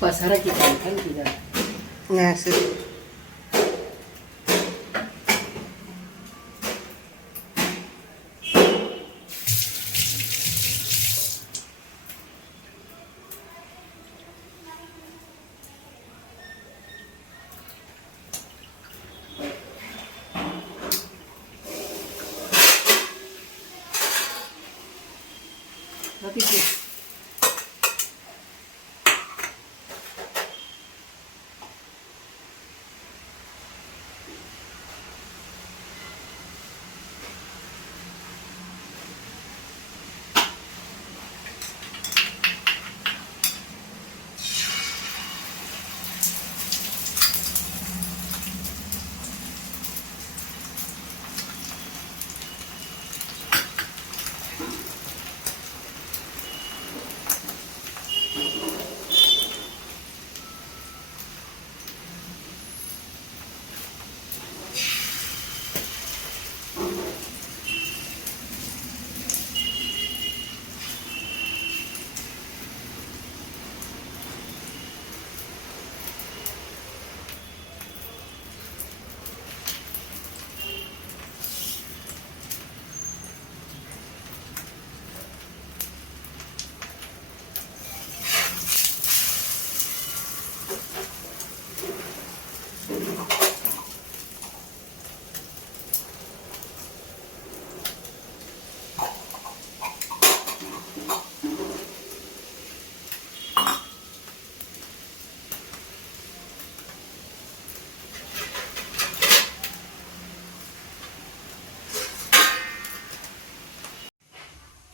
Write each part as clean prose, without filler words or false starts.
पसारा किती आहे तुझा नाही असं किती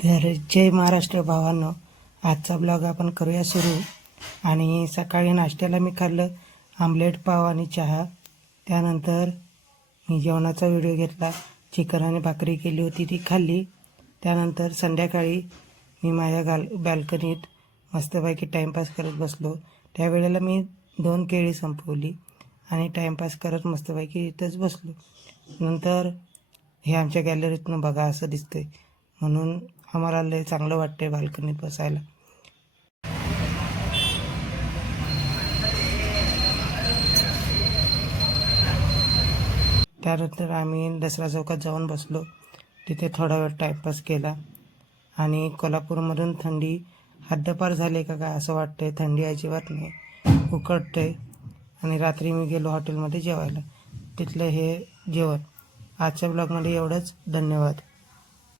तर जय महाराष्ट्र भावांनो, आजचा ब्लॉग आपण करूया सुरू. आणि सकाळी नाश्त्याला मी खाल्लं आमलेट पाव आणि चहा. त्यानंतर मी जेवणाचा व्हिडिओ घेतला, चिकन आणि भाकरी केली होती ती खाल्ली. त्यानंतर संध्याकाळी मी माझ्या बॅल्कनीत मस्तपैकी टाईमपास करत बसलो. त्यावेळेला मी 2 केळी संपवली आणि टाईमपास करत मस्तपैकी इथंच बसलो. नंतर हे आमच्या गॅलरीतनं बघा असं दिसतंय, म्हणून आम्हाला लय चांगलं वाटतंय बाल्कनीत बसायला. त्यानंतर आम्ही दसरा चौकात जाऊन बसलो. तिथे थोडा वेळ टाईमपास केला. आणि कोल्हापूरमधून थंडी हद्दपार झाली का काय असं वाटतंय. थंडी अजिबात नाही, उकडतंय. आणि रात्री मी गेलो हॉटेलमध्ये जेवायला, तिथलं हे जेवण. आजच्या ब्लॉगमध्ये एवढंच. धन्यवाद.